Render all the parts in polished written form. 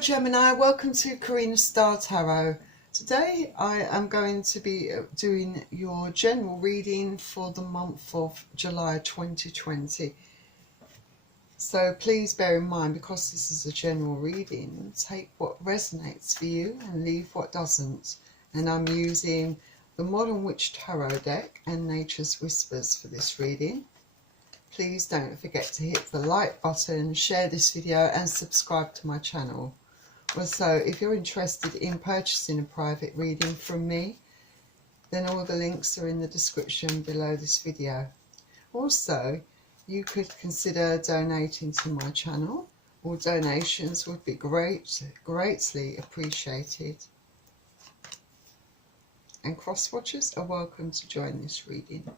Gemini, welcome to Karina Star Tarot. Today I am going to be doing your general reading for the month of July 2020. So please bear in mind, because this is a general reading, take what resonates for you and leave what doesn't. And I'm using the Modern Witch Tarot deck and Nature's Whispers for this reading. Please don't forget to hit the like button, share this video and subscribe to my channel. Also, if you're interested in purchasing a private reading from me, then all the links are in the description below this video. Also, you could consider donating to my channel. All donations would be greatly appreciated. And cross-watchers are welcome to join this reading.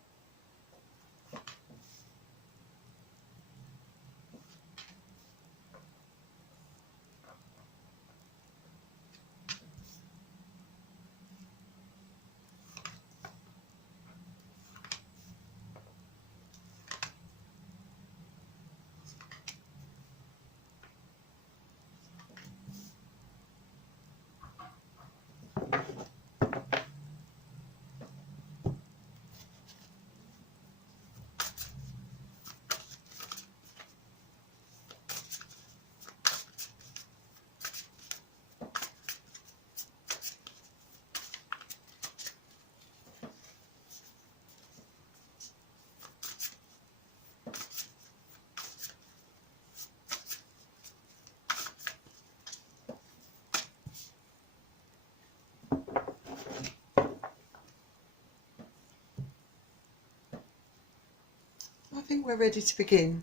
I think we're ready to begin.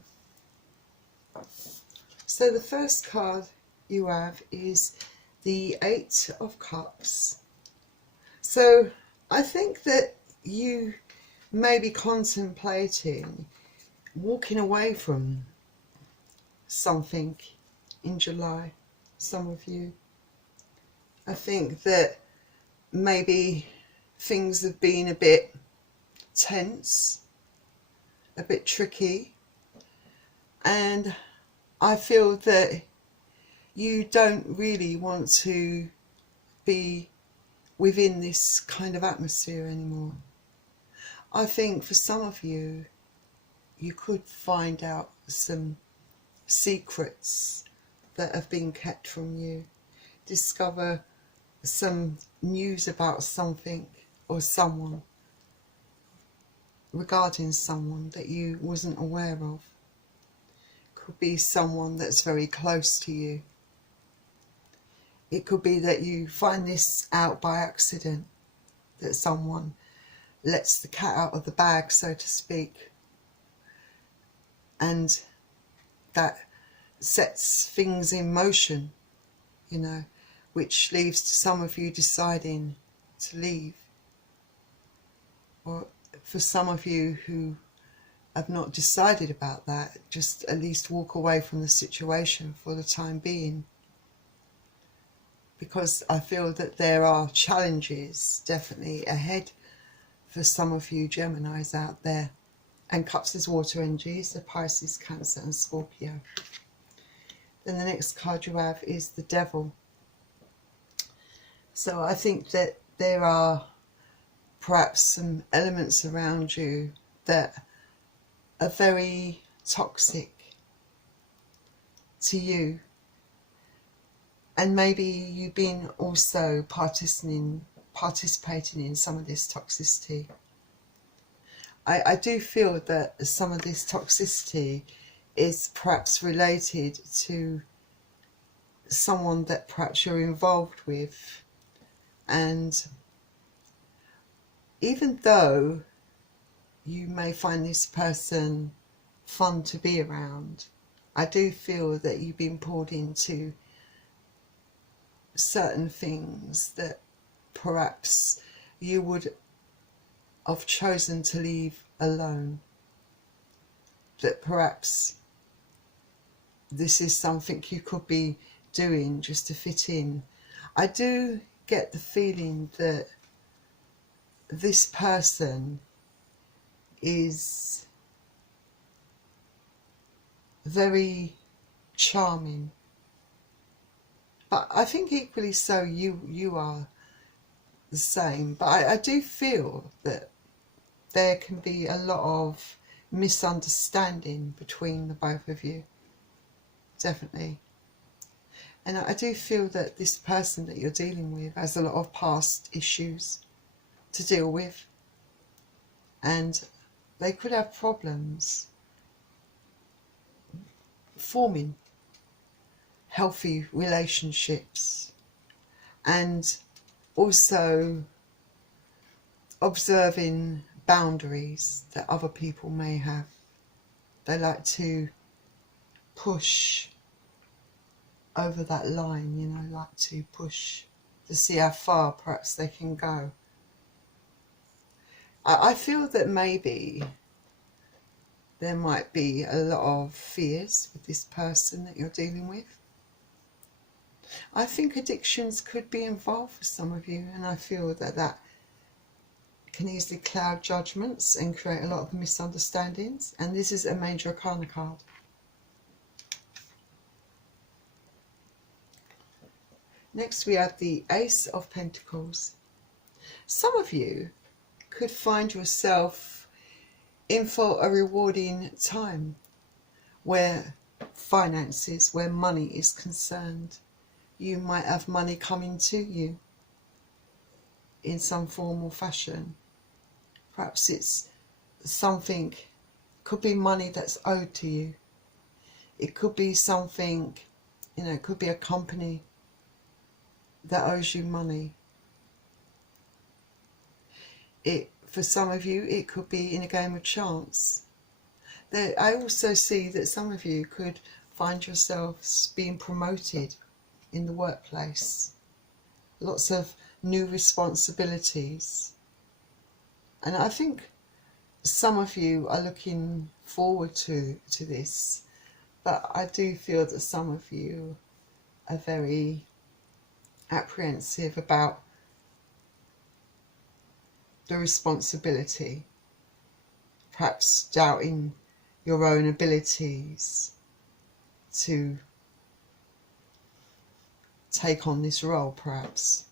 So the first card you have is the Eight of Cups. So I think that you may be contemplating walking away from something in July, some of you. I think that maybe things have been a bit tense, a bit tricky, and I feel that you don't really want to be within this kind of atmosphere anymore. I think for some of you, you could find out some secrets that have been kept from you, discover some news about something or someone, regarding someone that you wasn't aware of. Could be someone that's very close to you. It could be that you find this out by accident, that someone lets the cat out of the bag, so to speak, and that sets things in motion, you know, which leaves to some of you deciding to leave. Or for some of you who have not decided about that, just at least walk away from the situation for the time being. Because I feel that there are challenges definitely ahead for some of you Geminis out there. And Cups is water energies, the Pisces, Cancer and Scorpio. Then the next card you have is the Devil. So I think that there are perhaps some elements around you that are very toxic to you, and maybe you've been also participating in some of this toxicity. I do feel that some of this toxicity is perhaps related to someone that perhaps you're involved with, and even though you may find this person fun to be around, I do feel that you've been pulled into certain things that perhaps you would have chosen to leave alone. That perhaps this is something you could be doing just to fit in. I do get the feeling that this person is very charming But I think equally so you are the same. But I do feel that there can be a lot of misunderstanding between the both of you. Definitely. And I do feel that this person that you're dealing with has a lot of past issues to deal with. And they could have problems forming healthy relationships and also observing boundaries that other people may have. They like to push over that line, you know, like to push to see how far perhaps they can go. I feel that maybe there might be a lot of fears with this person that you're dealing with. I think addictions could be involved for some of you, and I feel that that can easily cloud judgments and create a lot of misunderstandings. And this is a major arcana card. Next we have the Ace of Pentacles. Some of you could find yourself in for a rewarding time where finances, where money is concerned. You might have money coming to you in some form or fashion. Perhaps it's something, could be money that's owed to you. It could be something, you know, it could be a company that owes you money. For some of you, it could be in a game of chance. I also see that some of you could find yourselves being promoted in the workplace. Lots of new responsibilities. And I think some of you are looking forward to this. But I do feel that some of you are very apprehensive about the responsibility, perhaps doubting your own abilities to take on this role perhaps.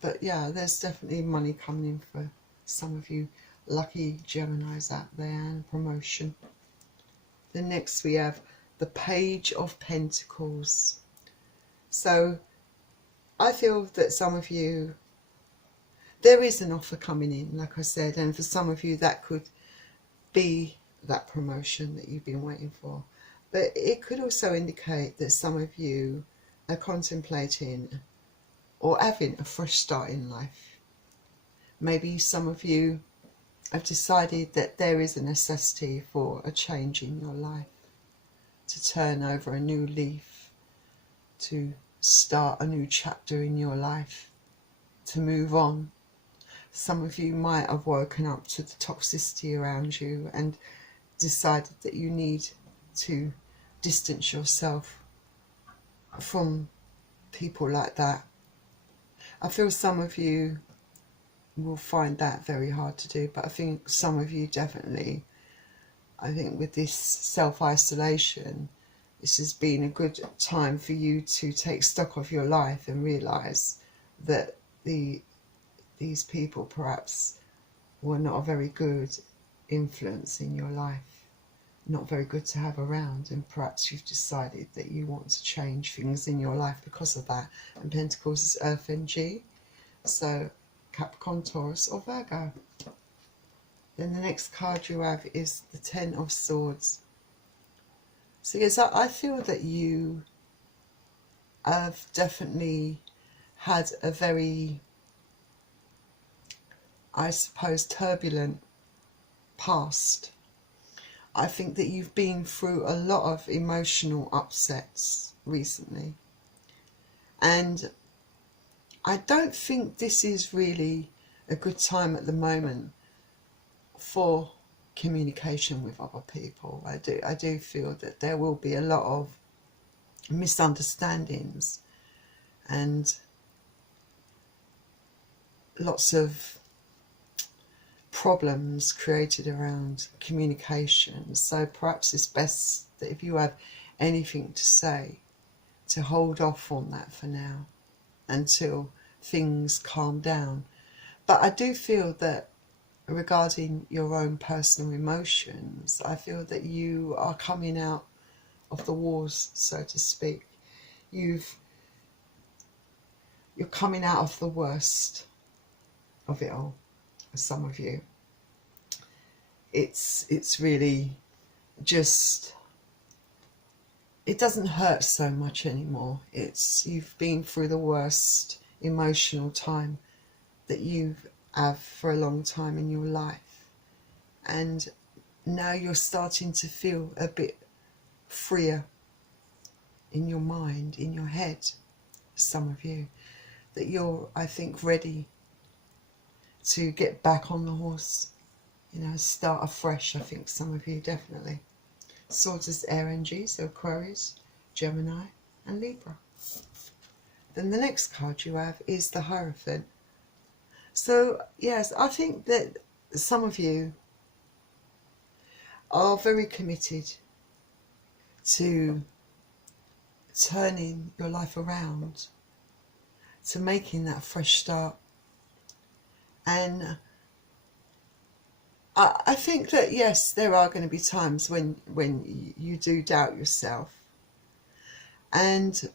But yeah, there's definitely money coming in for some of you lucky Geminis out there, and promotion. Then next we have the Page of Pentacles. So I feel that some of you, there is an offer coming in, like I said, and for some of you that could be that promotion that you've been waiting for. But it could also indicate that some of you are contemplating or having a fresh start in life. Maybe some of you have decided that there is a necessity for a change in your life, to turn over a new leaf, to start a new chapter in your life, to move on. Some of you might have woken up to the toxicity around you and decided that you need to distance yourself from people like that. I feel some of you will find that very hard to do, but I think some of you definitely, I think with this self-isolation, this has been a good time for you to take stock of your life and realise that these people perhaps were not a very good influence in your life, not very good to have around, and perhaps you've decided that you want to change things in your life because of that. And Pentacles is Earth Energy, so Capricorn, Taurus or Virgo. Then the next card you have is the Ten of Swords. So yes, I feel that you have definitely had a very, I suppose, turbulent past. I think that you've been through a lot of emotional upsets recently. And I don't think this is really a good time at the moment for communication with other people. I do feel that there will be a lot of misunderstandings and lots of problems created around communication. So perhaps it's best that if you have anything to say, to hold off on that for now until things calm down. But I do feel that regarding your own personal emotions, I feel that you are coming out of the wars, so to speak. You're coming out of the worst of it all, for some of you. It's really just, it doesn't hurt so much anymore. You've been through the worst emotional time that you have for a long time in your life, and now you're starting to feel a bit freer in your mind, in your head, some of you, that you're, I think, ready to get back on the horse, you know, start afresh. I think some of you definitely. Swords is air energies, so Aquarius, Gemini and Libra. Then the next card you have is the Hierophant. So yes, I think that some of you are very committed to turning your life around, to making that fresh start. And I think that yes, there are going to be times when you do doubt yourself. And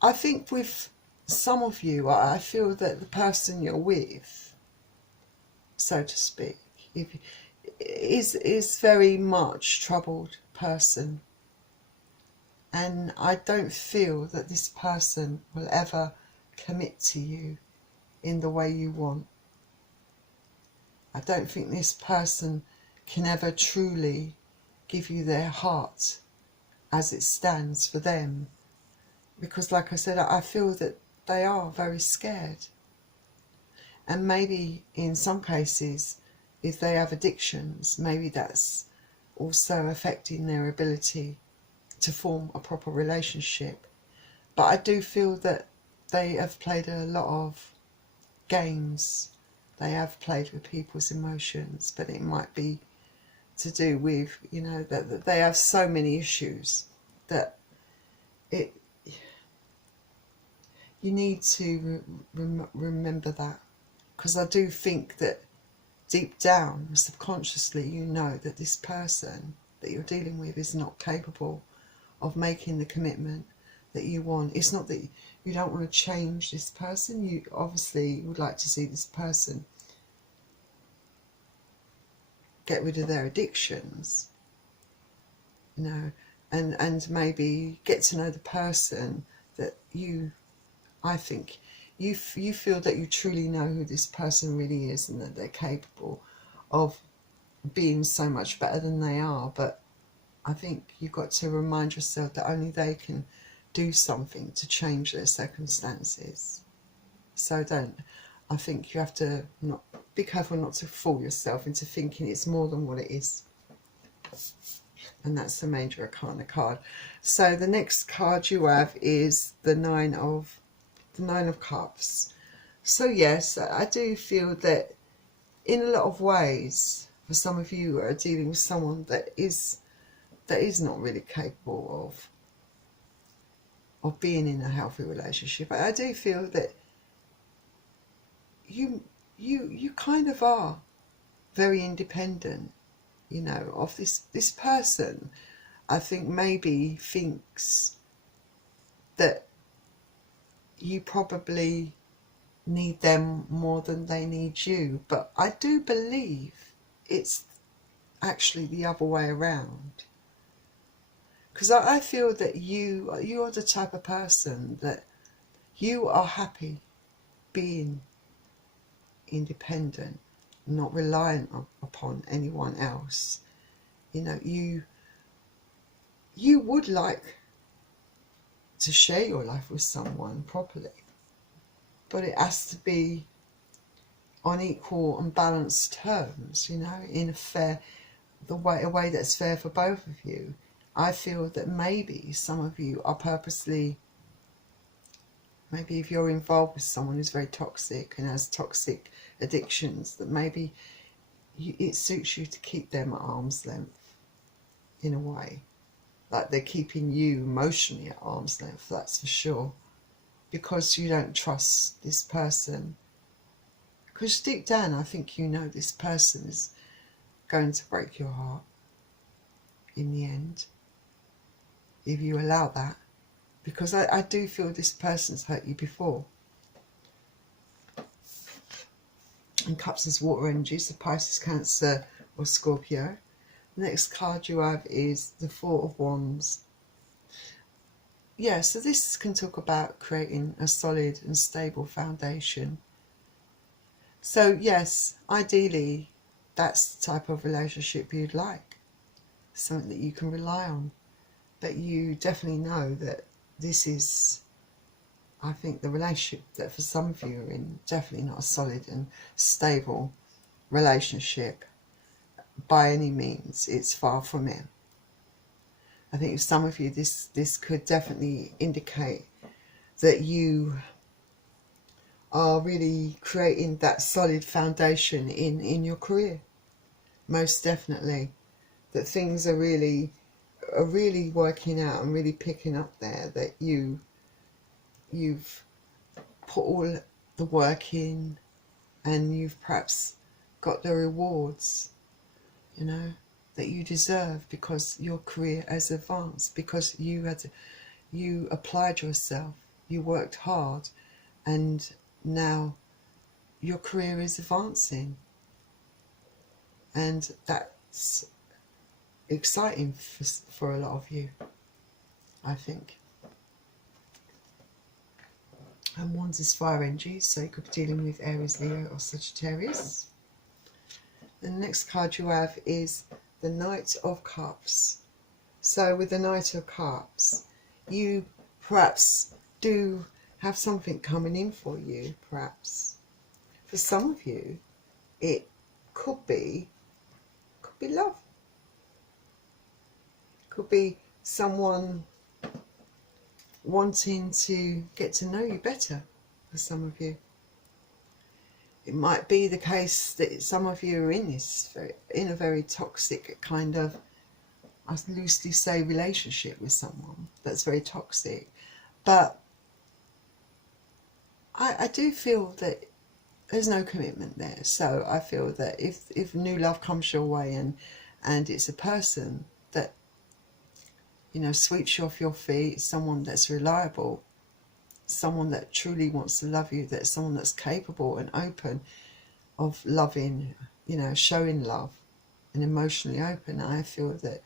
I think with some of you, I feel that the person you're with, so to speak, is very much troubled person. And I don't feel that this person will ever commit to you in the way you want. I don't think this person can ever truly give you their heart as it stands for them. Because like I said, I feel that they are very scared. And maybe in some cases, if they have addictions, maybe that's also affecting their ability to form a proper relationship. But I do feel that they have played a lot of games. They have played with people's emotions, but it might be to do with, you know, that they have so many issues that you need to remember that. Because I do think that deep down, subconsciously, you know that this person that you're dealing with is not capable of making the commitment that you want. It's not that you don't want to change this person. You obviously would like to see this person get rid of their addictions, you know, and maybe get to know the person that you, I think, you feel that you truly know who this person really is and that they're capable of being so much better than they are. But I think you've got to remind yourself that only they can do something to change their circumstances. So I think you have to not be careful not to fool yourself into thinking it's more than what it is. And that's the Major Arcana card. So the next card you have is the Nine of Cups. So yes, I do feel that in a lot of ways, for some of you who are dealing with someone that is not really capable of being in a healthy relationship, I do feel that you kind of are very independent, you know, of this person. I think maybe thinks that you probably need them more than they need you, but I do believe it's actually the other way around. Because I feel that you're the type of person that you are happy being independent, not reliant upon anyone else. You know, you would like to share your life with someone properly, but it has to be on equal and balanced terms, you know, in a way that's fair for both of you. I feel that maybe some of you are purposely, maybe if you're involved with someone who's very toxic and has toxic addictions, that maybe it suits you to keep them at arm's length in a way. like they're keeping you emotionally at arm's length, that's for sure, because you don't trust this person. Because deep down, I think you know this person is going to break your heart in the end, if you allow that. Because I do feel this person's hurt you before. And Cups is water energy, so Pisces, Cancer or Scorpio. The next card you have is the Four of Wands. Yeah, so this can talk about creating a solid and stable foundation. So yes, ideally, that's the type of relationship you'd like. Something that you can rely on. But you definitely know that this is, I think, the relationship that for some of you are in, definitely not a solid and stable relationship by any means. It's far from it. I think for some of you, this could definitely indicate that you are really creating that solid foundation in your career. Most definitely. That things are really working out and really picking up there, that you've put all the work in and you've perhaps got the rewards, you know, that you deserve, because your career has advanced, because you applied yourself, you worked hard, and now your career is advancing, and that's exciting for a lot of you, I think. And Wands is fire energy, so you could be dealing with Aries, Leo or Sagittarius. And the next card you have is the Knight of Cups. So with the Knight of Cups, you perhaps do have something coming in for you, perhaps. For some of you, it could be love. Could be someone wanting to get to know you better, for some of you. It might be the case that some of you are in a very toxic kind of, I loosely say, relationship with someone that's very toxic. But I do feel that there's no commitment there. So I feel that if new love comes your way and it's a person that, you know, sweeps you off your feet, someone that's reliable, someone that truly wants to love you, that's someone that's capable and open of loving, you know, showing love and emotionally open, I feel that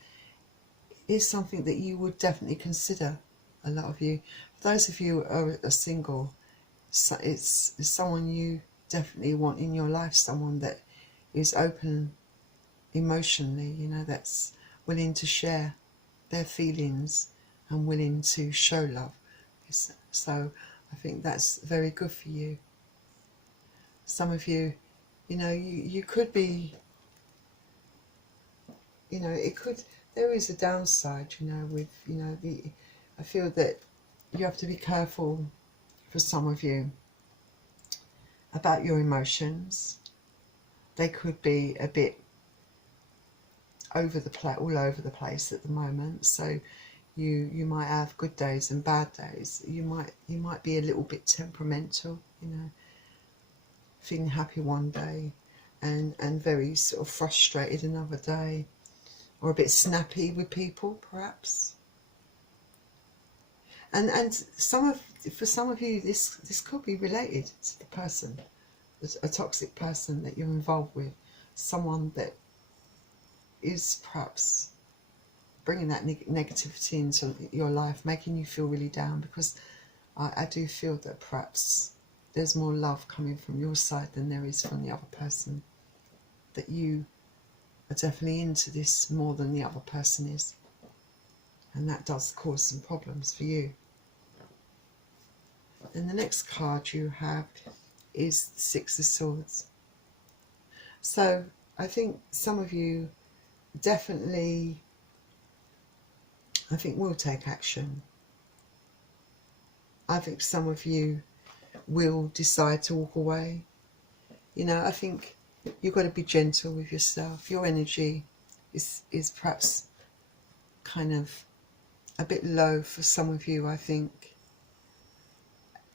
is something that you would definitely consider, a lot of you. For those of you who are single, it's someone you definitely want in your life, someone that is open emotionally, you know, that's willing to share their feelings and willing to show love. So I think that's very good for you. Some of you, you know, you could be, you know, there is a downside, you know, with, you know, I feel that you have to be careful, for some of you, about your emotions. They could be a bit all over the place at the moment. So you might have good days and bad days. You might be a little bit temperamental, you know, feeling happy one day and very sort of frustrated another day, or a bit snappy with people, perhaps. And for some of you, this could be related to the person, a toxic person that you're involved with, someone that is perhaps bringing that negativity into your life, making you feel really down. Because I do feel that perhaps there's more love coming from your side than there is from the other person, that you are definitely into this more than the other person is, and that does cause some problems for you. And the next card you have is the Six of Swords. So I think some of you definitely, I think, will take action. I think some of you will decide to walk away. You know, I think you've got to be gentle with yourself. Your energy is perhaps kind of a bit low for some of you, I think.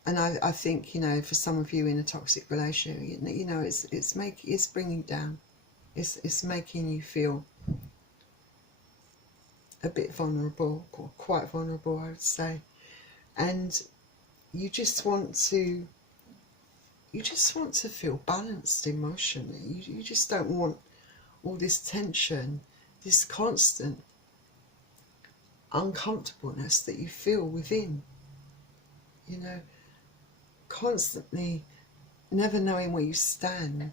And I think, you know, for some of you in a toxic relationship, you know, it's bringing you down. It's making you feel a bit vulnerable, or quite vulnerable, I would say. And you just want to feel balanced emotionally. You just don't want all this tension, this constant uncomfortableness that you feel within, you know, constantly never knowing where you stand,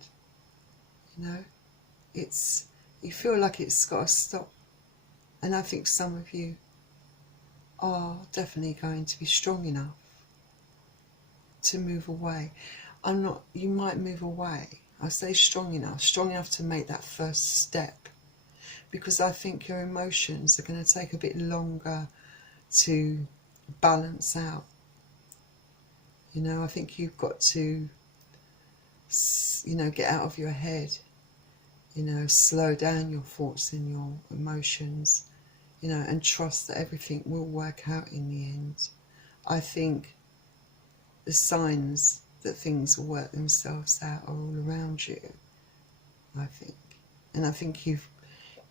you know. You feel like it's got to stop. And I think some of you are definitely going to be strong enough to move away. You might move away. I say strong enough to make that first step, because I think your emotions are going to take a bit longer to balance out. You know, I think you've got to, you know, get out of your head, you know, slow down your thoughts and your emotions, you know, and trust that everything will work out in the end. I think the signs that things will work themselves out are all around you, I think. And I think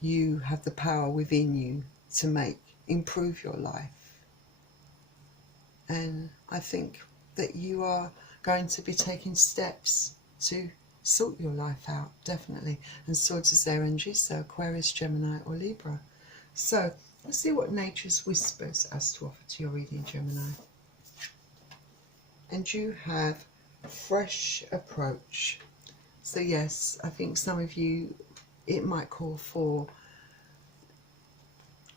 you have the power within you to improve your life. And I think that you are going to be taking steps to sort your life out, definitely. And so does their energy, so Aquarius, Gemini or Libra. So let's see what nature's whispers has to offer to your reading, Gemini. And you have fresh approach. So yes, I think some of you, it might call for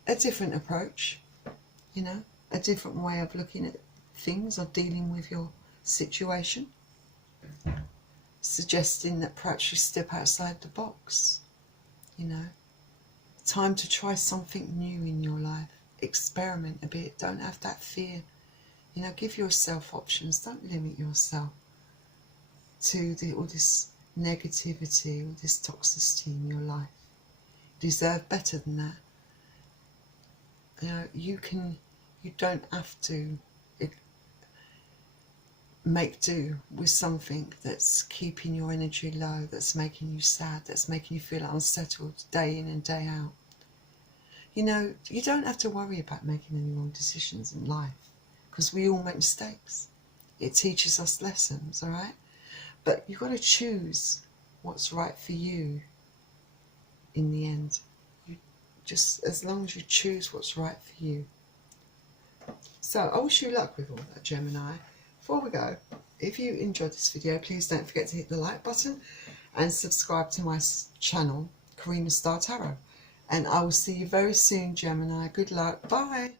a different approach, you know, a different way of looking at things or dealing with your situation, suggesting that perhaps you step outside the box, you know. Time to try something new in your life. Experiment a bit. Don't have that fear. You know, give yourself options. Don't limit yourself to all this negativity, all this toxicity in your life. You deserve better than that. You know, you don't have to make do with something that's keeping your energy low, that's making you sad, that's making you feel unsettled day in and day out. You know, you don't have to worry about making any wrong decisions in life, because we all make mistakes. It teaches us lessons, all right? But you've got to choose what's right for you in the end. Just as long as you choose what's right for you. So I wish you luck with all that, Gemini. Before we go, if you enjoyed this video, please don't forget to hit the like button and subscribe to my channel, Karina Star Tarot. And I will see you very soon, Gemini. Good luck. Bye.